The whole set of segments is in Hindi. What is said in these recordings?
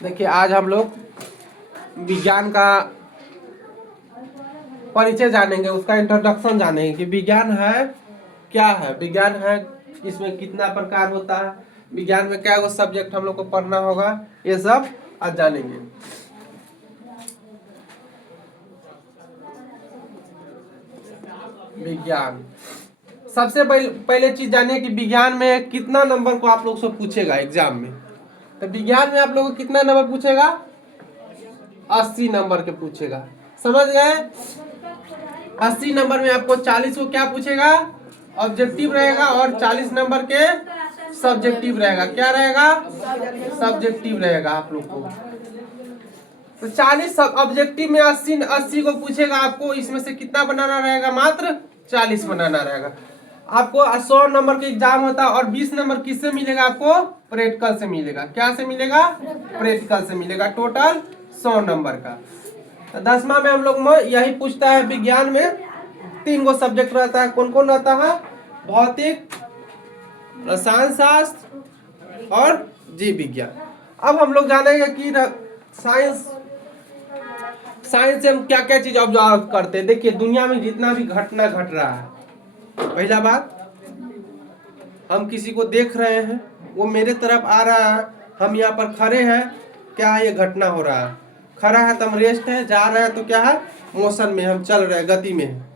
देखिए आज हम लोग विज्ञान का परिचय जानेंगे, उसका इंट्रोडक्शन जानेंगे कि विज्ञान है क्या है, विज्ञान है इसमें कितना प्रकार होता है, विज्ञान में क्या वो सब्जेक्ट हम लोग को पढ़ना होगा, ये सब आज जानेंगे। विज्ञान सबसे पहले चीज जानिए कि विज्ञान में कितना नंबर को आप लोग से पूछेगा एग्जाम में। तो विज्ञान में आप लोग को कितना नंबर पूछेगा? 80 नंबर के पूछेगा, समझ गए? 80 नंबर में आपको 40 को क्या पूछेगा? ऑब्जेक्टिव रहेगा और 40 नंबर के सब्जेक्टिव रहेगा। क्या रहेगा? सब्जेक्टिव रहेगा आप लोग को। तो 40 ऑब्जेक्टिव में 80 को पूछेगा आपको, इसमें से कितना बनाना रहेगा? मात्र 40 बनाना रहेगा। आपको 100 नंबर के एग्जाम होता है और 20 नंबर किससे मिलेगा? आपको प्रैक्टिकल से मिलेगा। क्या से मिलेगा? प्रैक्टिकल से मिलेगा। टोटल 100 नंबर का। 10वां में हम लोग में यही पूछता है। विज्ञान में 3 गो सब्जेक्ट रहता है। कौन कौन रहता है? भौतिक, रसायन शास्त्र और जीव विज्ञान। अब हम लोग जानेंगे कि साइंस से हम क्या क्या चीज ऑब्जर्व करते हैं। देखिए दुनिया में जितना भी घटना घट रहा है, पहला बात हम किसी को देख रहे हैं, वो मेरे तरफ आ रहा है, हम यहाँ पर खड़े हैं, क्या है? ये घटना हो रहा है। खड़ा है तो हम रेस्ट है, जा रहे हैं तो क्या है? मोशन में, हम चल रहे हैं, गति में है।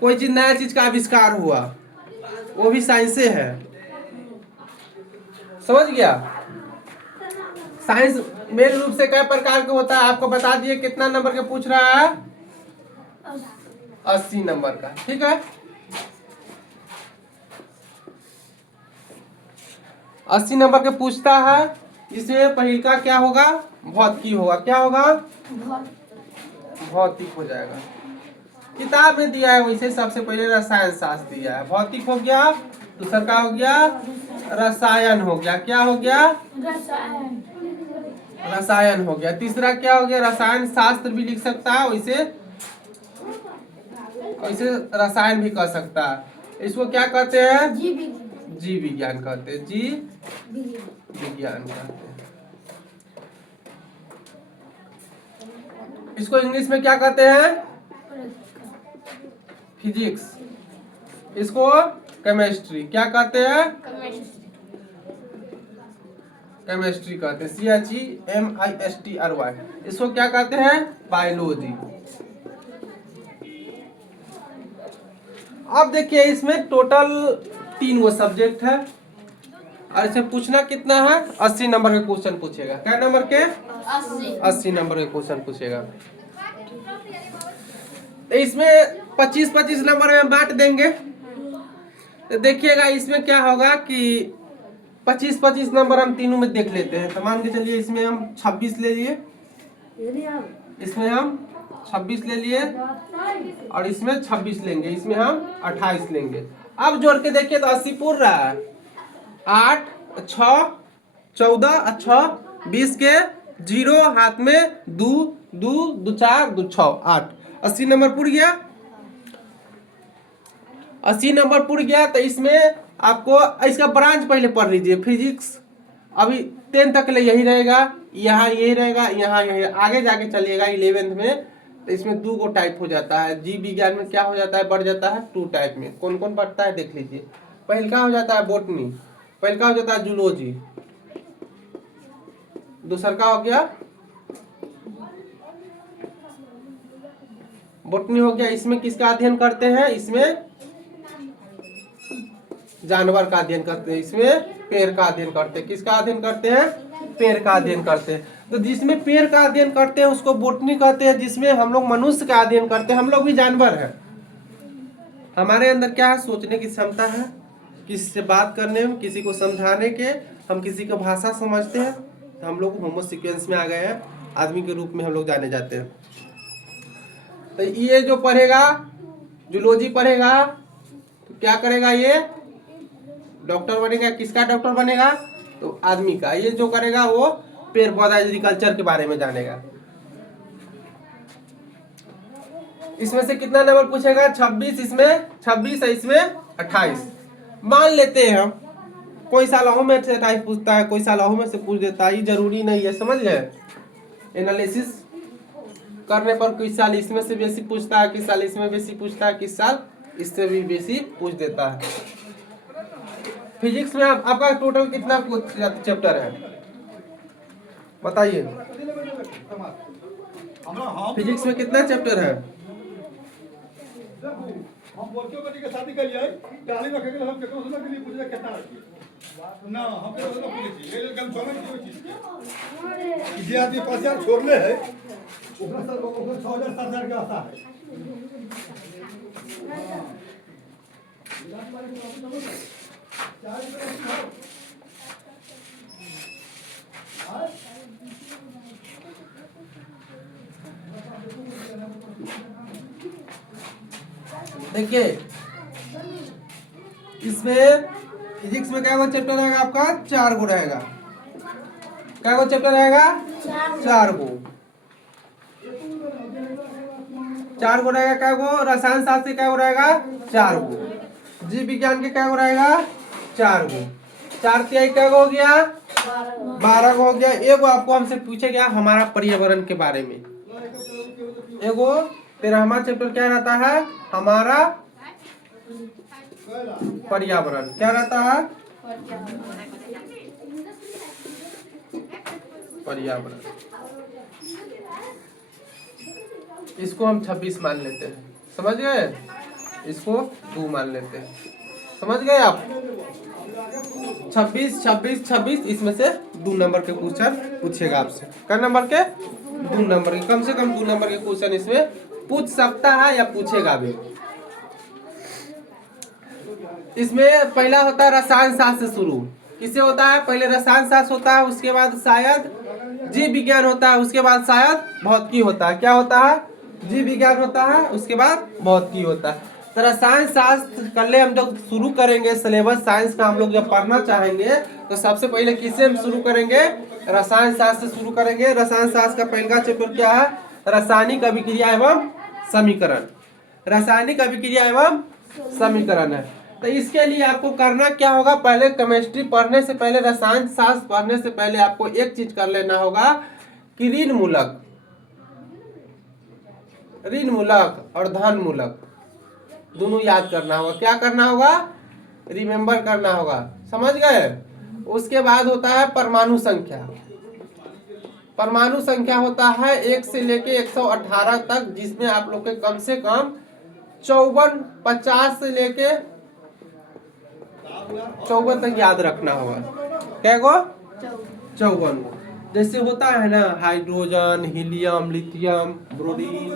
कोई चीज नया चीज का आविष्कार हुआ, वो भी साइंस से है। समझ गया? साइंस मेन रूप से कई प्रकार का होता है, आपको बता दिए। कितना नंबर के पूछ रहा है? 80 नंबर का। ठीक है, 80 नंबर के पूछता है। इसमें पहले का क्या होगा? भौतिकी होगा। क्या होगा? भौतिक हो जाएगा। किताब में दिया है वैसे सबसे पहले रसायन शास्त्र दिया है। भौतिक हो गया, दूसरा का हो गया रसायन हो गया। क्या हो गया? रसायन हो गया। तीसरा क्या हो गया? रसायन शास्त्र भी लिख सकता है, वैसे रसायन भी कर सकता है। इसको क्या कहते हैं? जीव विज्ञान कहते हैं। जीव विज्ञान कहते हैं। इसको इंग्लिश में क्या कहते हैं? फिजिक्स। इसको केमिस्ट्री। क्या कहते हैं? केमिस्ट्री कहते हैं। CHEMISTRY। इसको क्या कहते हैं? बायोलॉजी। अब देखिए इसमें टोटल 3 वो सब्जेक्ट है और इसे पूछना कितना है? 80 नंबर के क्वेश्चन पूछेगा। क्या नंबर के? 80 नंबर के क्वेश्चन पूछेगा। तो इसमें 25-25 नंबर में बांट देंगे। तो देखिएगा इसमें क्या होगा कि 25-25 नंबर हम तीनों में देख लेते हैं। तो मान के चलिए इसमें हम 26 ले लिए, इसमें हम 26 ले लिए और इसमें 26 लेंगे, इसमें हम 28 लेंगे। अब जोड़ के देखिए तो 80 पूर रहा है। 8, 6, 14 और 6, 20 के 0 हाथ में 2, 2, 2, 4, 2, 6, 8। 80 नंबर पूर गया। 80 नंबर पूर गया। तो इसमें आपको इसका ब्रांच पहले पढ़ लीजिए। फिजिक्स अभी 10 तक ले यही रहेगा, यहाँ यही रहेगा, यहाँ यही। आगे जाके चलिएगा 11th में तो इसमें 2 गो टाइप हो जाता है। जीव विज्ञान में क्या हो जाता है? बढ़ जाता है 2 टाइप में। कौन कौन बढ़ता है देख लीजिए। पहले का हो जाता है बोटनी, पहले का हो जाता है जूलॉजी, दूसरा का हो गया बोटनी हो गया। इसमें किसका अध्ययन करते हैं? इसमें जानवर का अध्ययन करते हैं, इसमें पेड़ का अध्ययन करते हैं। किसका अध्ययन करते हैं? पेड़ का अध्ययन करते हैं। तो जिसमें पेड़ का अध्ययन करते हैं उसको बोटनी कहते हैं। जिसमें हम लोग मनुष्य का अध्ययन करते हैं, हम लोग भी जानवर हैं। हमारे अंदर क्या है? सोचने की क्षमता है, किसी से बात करने में, किसी को समझाने के, हम किसी की भाषा समझते हैं। तो हम लोग होमो सिक्वेंस में आ गए हैं, आदमी के रूप में हम लोग जाने जाते हैं। तो ये जो पढ़ेगा जूलॉजी पढ़ेगा तो क्या करेगा? ये डॉक्टर बनेगा। किसका डॉक्टर बनेगा? तो आदमी का। ये जो करेगा वो पेड़ पौधा एग्रीकल्चर के बारे में जानेगा। इसमें से कितना नंबर पूछेगा? 26। इसमें 26 है, इसमें 28। मान लेते हैं हम कोई साल अहू में से टाइप पूछता है, कोई साल अहू में से पूछ देता है, ये जरूरी नहीं है, समझ गए। एनालिसिस करने पर किस साल इसमें से बेसी पूछता है, किस साल इसमें बेसी पूछता है, किस साल इससे भी बेसी पूछ देता है। फिजिक्स में आपका टोटल कितना चैप्टर है बताइए। फिजिक्स में कितना चैप्टर है? हम बोलके बेटी के शादी कर लिए डाली रखे के हम केकरो सुना के लिए पूछे कितना रखी ना हम केकरो सुना पूछे ये कल समय की चीज कि जे आदमी 5000 छोड़ले है ओकरा सर ओकरा 6000 7000 के आशा है। देखिए इसमें फिजिक्स में क्या चैप्टर रहेगा आपका? 4 गो रहेगा। क्या वो चैप्टर रहेगा? 4 गो। 4 गो रहेगा। क्या गो? रसायन शास्त्र के क्या गो रहेगा? 4 गो। जीव विज्ञान के क्या गो रहेगा? 4 गो। 4 तिहाई क्या गो हो गया? 12 गो हो गया। एगो आपको हमसे पूछे गया हमारा पर्यावरण के बारे में। एगो 13वां चैप्टर क्या रहता है? हमारा पर्यावरण। क्या रहता है? पर्यावरण। इसको हम 26 मान लेते हैं, समझ गए। इसको 2 मान लेते हैं, समझ गए आप। 26 26 26 इसमें से 2 नंबर के क्वेश्चन पूछेगा आपसे। क्या नंबर के? 2 नंबर के, कम से कम 2 नंबर के क्वेश्चन इसमें पूछ सकता है या पूछेगा भी। इसमें पहला होता है रसायन शास्त्र से शुरू। किससे होता है? पहले रसायन शास्त्र होता है, उसके बाद शायद जीव विज्ञान होता है, उसके बाद शायद भौतिकी होता है। क्या होता है? जीव विज्ञान होता है, उसके बाद भौतिकी होता है। तो रसायन शास्त्र कल हम जब शुरू करेंगे सिलेबस साइंस का, हम लोग जब पढ़ना चाहेंगे तो सबसे पहले किससे हम शुरू करेंगे? रसायन शास्त्र से शुरू करेंगे। रसायन शास्त्र का पहला चैप्टर क्या है? रासायनिक अभिक्रिया एवं समीकरण। रासायनिक अभिक्रिया एवं समीकरण है। तो इसके लिए आपको करना क्या होगा? पहले केमिस्ट्री पढ़ने से पहले, रसायन शास्त्र पढ़ने से पहले आपको एक चीज कर लेना होगा कि ऋण मूलक, ऋण मूलक और धन मूलक दोनों याद करना होगा। क्या करना होगा? रिमेम्बर करना होगा, समझ गए। उसके बाद होता है परमाणु संख्या। परमाणु संख्या होता है 1 से लेके 118 तक, जिसमें आप लोग के कम से कम 54 50 से लेके 54 तक याद रखना होगा। क्या गो? 54 गो। जैसे होता है ना hydrogen, helium, lithium, bromine,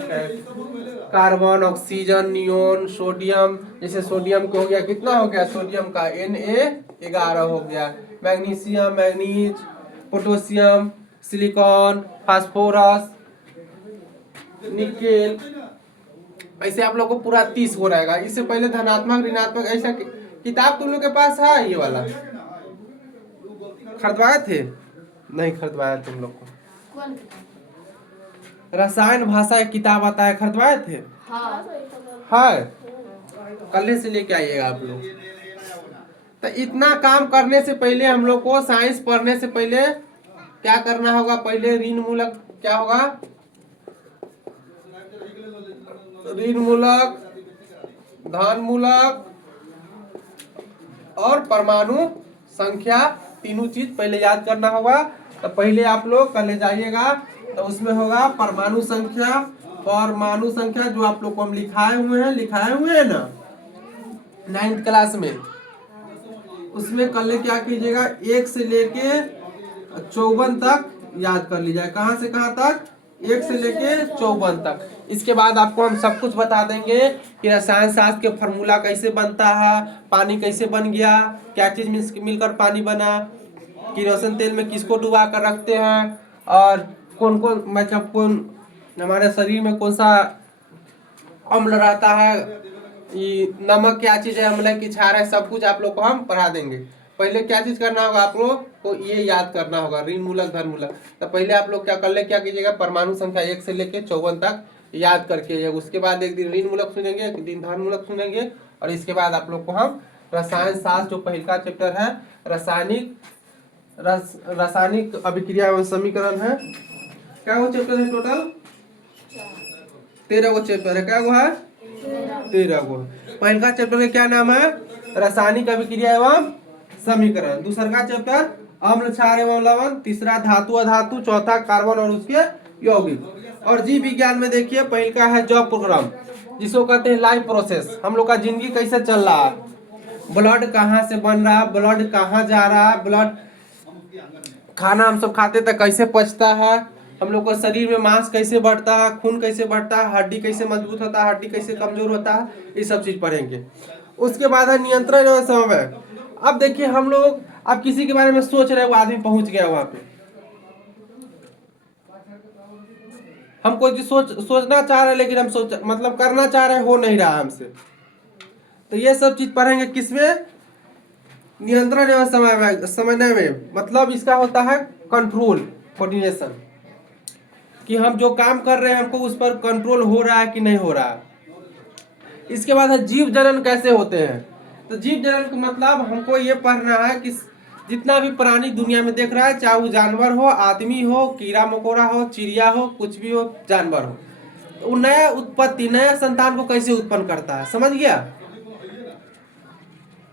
carbon, oxygen, neon, sodium. जैसे सोडियम का हो गया, कितना हो गया? सोडियम का Na11 हो गया। Magnesium, manganese, potassium, silicon, phosphorus, nickel, ऐसे आप लोग को पूरा 30 हो रहेगा। इससे पहले धनात्मक ऋणात्मक ऐसा किताब तुम लोग के पास है? ये वाला खरीदवाए थे? नहीं खरीदवाया तुम लोग को? रसायन भाषा एक किताब आता है, खरीदवाए थे? है, कल से लेके आइएगा आप लोग। तो इतना काम करने से पहले हम लोग को साइंस पढ़ने से पहले क्या करना होगा? पहले ऋण मूलक क्या होगा? ऋण मूलक, धन मूलक और परमाणु संख्या, तीनों चीज पहले याद करना होगा। तो पहले आप लोग कल जाइएगा तो उसमें होगा परमाणु संख्या। परमाणु संख्या जो आप लोग को हम लिखाए हुए हैं ना 9th क्लास में, उसमें कल क्या कीजिएगा? 1 से लेके 54 तक याद कर लीजिए। कहाँ से कहाँ तक? 1 से लेके 54 तक। इसके बाद आपको हम सब कुछ बता देंगे कि रसायन शास्त्र के फॉर्मूला कैसे बनता है, पानी कैसे बन गया, क्या चीज मिलकर पानी बना, किरोसिन तेल में किसको डुबा कर रखते हैं, और कौन कौन मतलब कौन हमारे शरीर में कौन सा अम्ल रहता है, ये नमक क्या चीज है, अम्ल की क्षार है, सब कुछ आप लोग को हम पढ़ा देंगे। पहले क्या चीज करना होगा? आप लोग को ये याद करना होगा ऋण मूलक, धन मूलक। तो पहले आप लोग क्या कर ले, क्या कीजिएगा? परमाणु संख्या 1 से लेके 54 तक याद करके, उसके बाद एक दिन ऋण मूलक सुनेंगे, एक दिन धन मूलक सुनेंगे, और इसके बाद आप लोग को हम रसायन शास्त्र जो पहला का चैप्टर है, रासायनिक अभिक्रिया एवं समीकरण है। क्या वो चैप्टर है? टोटल 13 गो चैप्टर है। क्या वो है? 13 गो। पहला चैप्टर का क्या नाम है? रासायनिक अभिक्रिया एवं समीकरण। दूसरा का चैप्टर अम्ल क्षार एवं लवण। तीसरा धातु अधातु। चौथा कार्बन और उसके यौगिक। और जीव विज्ञान में देखिए पहला है जॉब प्रोग्राम, जिसको कहते हैं लाइफ प्रोसेस। हम लोग का जिंदगी कैसे चल रहा है, ब्लड कहाँ से बन रहा है, ब्लड कहाँ जा रहा है, ब्लड खाना हम सब खाते तो कैसे पचता है, हम लोग का शरीर में मांस कैसे बढ़ता है, खून कैसे बढ़ता है, हड्डी कैसे मजबूत होता है, हड्डी कैसे कमजोर होता है, ये सब चीज पढ़ेंगे। उसके बाद है नियंत्रण एवं समन्वय। अब देखिए हम लोग अब किसी के बारे में सोच रहे हैं, वो आदमी पहुंच गया वहां पे, हम कोई चीज सोचना चाह रहे हैं लेकिन हम मतलब करना चाह रहे हैं, हो नहीं रहा हमसे। तो ये सब चीज पढ़ेंगे किसमें? नियंत्रण एवं समन्वय में। मतलब इसका होता है कंट्रोल, कोऑर्डिनेशन, कि हम जो काम कर रहे हैं हमको उस पर कंट्रोल हो रहा है कि नहीं हो रहा है। इसके बाद है जीव जनन कैसे होते हैं। तो जीव जनन का मतलब हमको ये पढ़ना है कि जितना भी प्राणी दुनिया में देख रहा है, चाहे वो जानवर हो, आदमी हो, कीड़ा मकोड़ा हो, चिड़िया हो, कुछ भी हो, जानवर हो, तो वो नया उत्पत्ति, नया संतान को कैसे उत्पन्न करता है, समझ गया?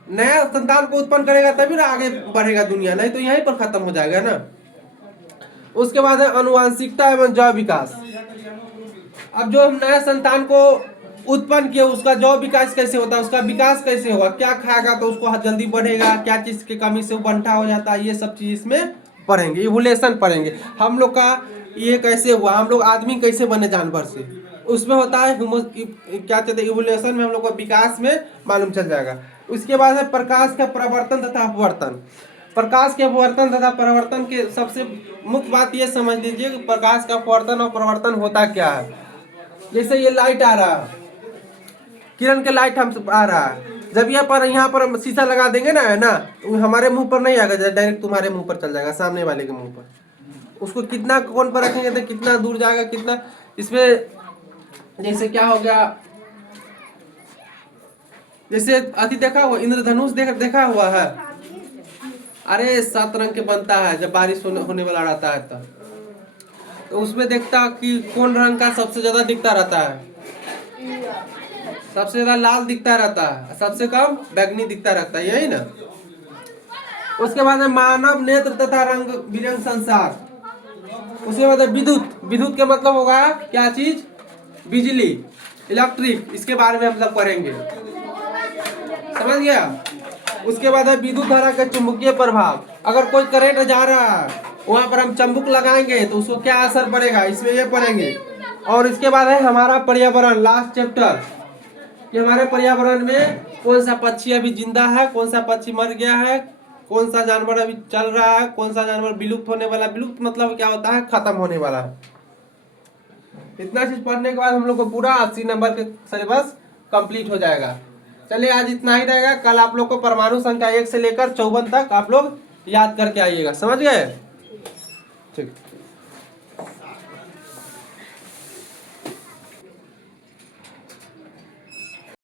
नया संतान को उत्पन्न करेगा तभी ना आगे बढ़ेगा दुनिया, नहीं तो यहीं पर खत्म हो जाएगा ना। उसके बाद है अनुवांशिकता एवं जैव विकास। अब जो हम नया संतान को उत्पन्न किया उसका जैव विकास कैसे होता है, उसका विकास कैसे होगा, क्या खाएगा तो उसको जल्दी बढ़ेगा, क्या चीज की कमी से वो बंटा हो जाता है, ये सब चीज इसमें पढ़ेंगे। इवोल्यूशन पढ़ेंगे, हम लोग का ये कैसे हुआ, हम लोग आदमी कैसे बने जानवर से, उसमें होता है क्या कहते हैं इवोल्यूशन में, हम लोग को विकास में मालूम चल जाएगा। उसके बाद है प्रकाश का प्रवर्तन तथा अपवर्तन। प्रकाश के अपवर्तन तथा परिवर्तन के सबसे मुख्य बात ये समझ लीजिए कि प्रकाश का अपवर्तन और परिवर्तन होता क्या है। जैसे ये लाइट आ रहा है, किरण के लाइट हम आ रहा है, जब यहाँ पर शीशा लगा देंगे ना, है ना, हमारे मुंह पर नहीं आएगा, डायरेक्ट तुम्हारे मुंह पर चल जाएगा, सामने वाले के मुंह पर। उसको कितना कोण पर रखेंगे तो कितना दूर जाएगा, कितना इसमें जैसे क्या हो गया, जैसे अति देखा हुआ इंद्रधनुष देखा हुआ है। अरे 7 रंग के बनता है जब बारिश होने वाला रहता है तो उसमें देखता कि कौन रंग का सबसे ज्यादा दिखता रहता है, सबसे ज्यादा लाल दिखता रहता है, सबसे कम बैंगनी दिखता रहता है, यही ना। उसके बाद है मानव नेत्र तथा रंग बिरंग संसार। उसके बाद है विद्युत। विद्युत के मतलब होगा क्या चीज, बिजली, इलेक्ट्रिक, इसके बारे में हम सब पढ़ेंगे, समझ गया। उसके बाद है विद्युत धारा का चुंबकीय प्रभाव। अगर कोई करंट जा रहा है वहां पर हम चुंबक लगाएंगे तो उसको क्या असर पड़ेगा, इसमें ये पढ़ेंगे। और इसके बाद है हमारा पर्यावरण, लास्ट चैप्टर, कि हमारे पर्यावरण में कौन सा पक्षी अभी जिंदा है, कौन सा पक्षी मर गया है, कौन सा जानवर अभी चल रहा है, कौन सा जानवर विलुप्त होने वाला। विलुप्त मतलब क्या होता है, खत्म होने वाला है। इतना चीज पढ़ने के बाद हम लोग को पूरा 80 नंबर के सिलेबस कंप्लीट हो जाएगा। चलिए आज इतना ही रहेगा। कल आप लोग को परमाणु संख्या 1 से लेकर 54 तक आप लोग याद करके आइएगा, समझ गए? ठीक।